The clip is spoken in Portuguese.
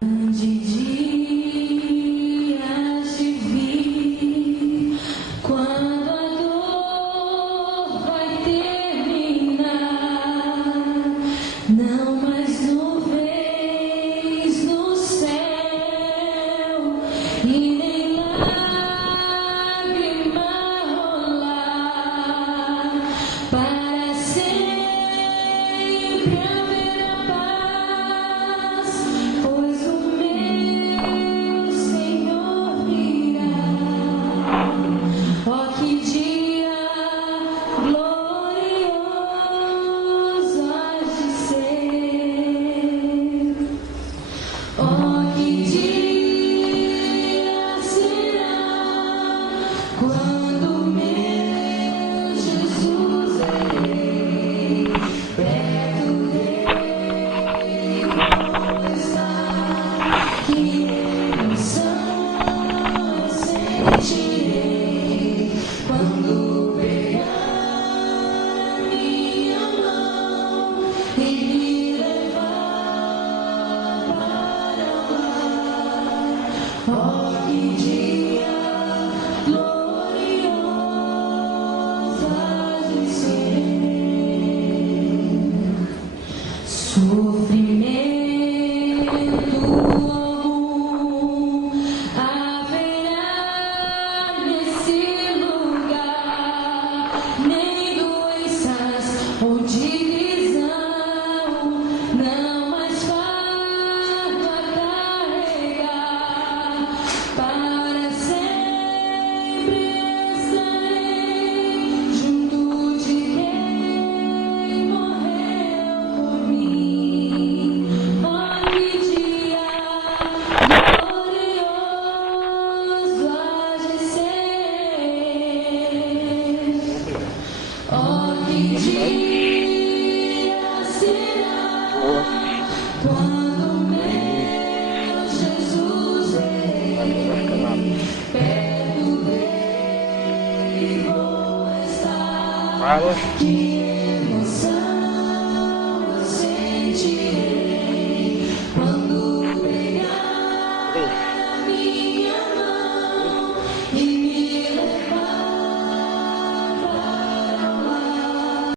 De dias te vi, quando a dor vai terminar, não mais nuvens no céu e nem lágrima rolar, para sempre haverá paz, pois o meu Senhor virá. Ó, que dia glorioso há de ser. Ó, que dia será quando meu Jesus verei, perto dele vou estar, que emoção eu sentirei quando pegar a minha mão e me levar para lá. Ó, que dia glorioso há de ser. Sofrimento algum haverá nesse lugar, nem doenças ou divisão, não mais fardo a carregar, para sempre estarei junto de quem morreu por mim. Ó, que dia glorioso há de ser. Ó, que dia será quando meu Jesus verei, perto dele vou estar, que